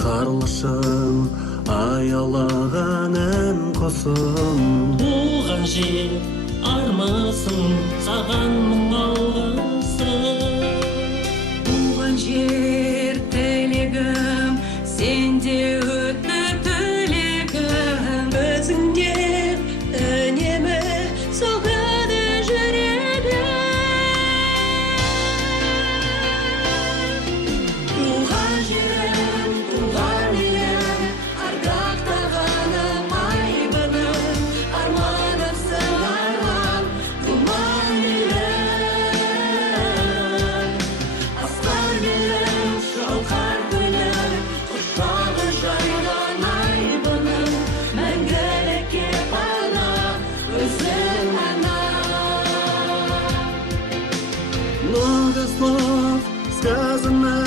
карлышым аялаған ән қосым. Туған жер армысың, саған мың алғысым. Туған жер тілегім, сенде өтіп тілегім. Өзіңде үнемі соғады жүрегім. Туған жерім, туған елім, ардақтағаным айбыным, арманымсың арман, думан елім. Асқар белім, шалқар гүлім, құшағы жайған айбыным, мәңгілікке пана, өзің ғана. Много слов сказано,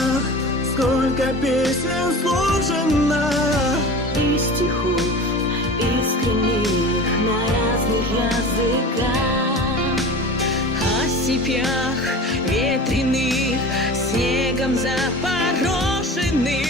сколько песен сложено. И стихов искренних на разных языках, о степях ветреных, снегом запорошенных.